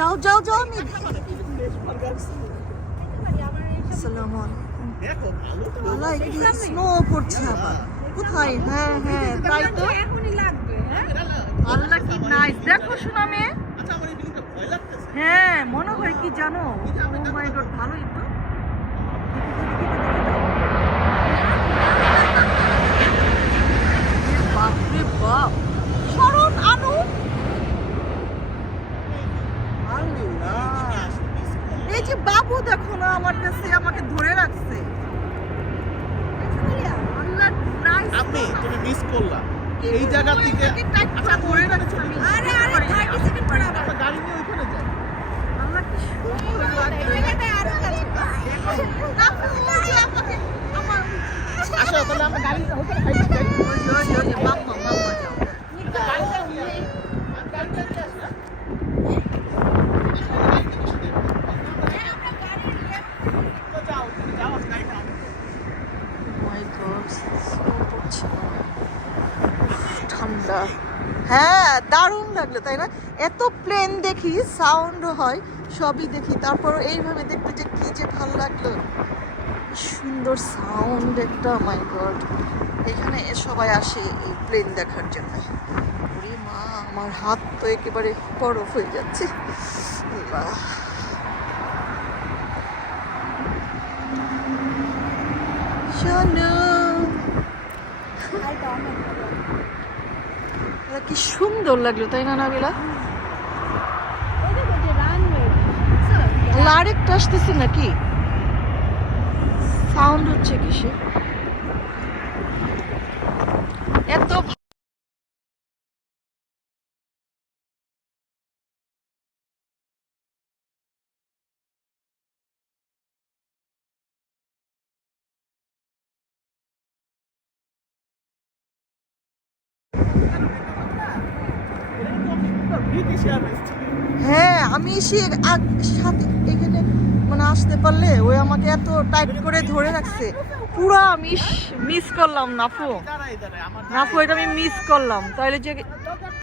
যাও যাও যাও আমি আসসালামু আলাইকুম স্নো পড়ছে আবার কোথায় হ্যাঁ হ্যাঁ তাই তো আল্লাহ কি নাইস দেখো শোনা মেয়ে হ্যাঁ মনে হয় কি জানো ও মাই গড ভালোই তো বাপরে বাপ শরণ আনু এই যে বাবু দেখো না আমার কাছে আমাকে ধরে রাখছে আমি তুমি মিস করলা এই জায়গা থেকে আচ্ছা ধরে রাখছে আমি আরে আরে 30 সেকেন্ড পর আবার গাড়ি নিয়ে ওখানে যাই আল্লাহ কি সুন্দর লাগছে এখানে আরো কাছে না ফুলে আমাকে আমার আসো তাহলে আমরা গাড়ি ওখানে খাইতে যাই ওই মাম্মা যাও গাড়িটা নিয়ে গাড়িটা নিয়ে আসো ঠান্ডা হ্যাঁ দারুণ লাগলো তাই না এত প্লেন দেখি সাউন্ড হয় সবই দেখি তারপর এইভাবে দেখতে যে কি যে ভালো লাগলো সুন্দর সাউন্ড একটা মাই গড এখানে সবাই আসে এই প্লেন দেখার জন্য ওরে মা আমার হাত তো একেবারে বরফ হয়ে যাচ্ছে আল্লাহ শোনো কি সুন্দর লাগলো তাই না নাবিলা আরেকটা আসতেছে নাকি সাউন্ড হচ্ছে কিসে এত হ্যাঁ আমি সাথে এখানে মানে আসতে পারলে ওই আমাকে এত টাইট করে ধরে রাখছে পুরো মিস করলাম নাফু এটা আমি মিস করলাম তাহলে যে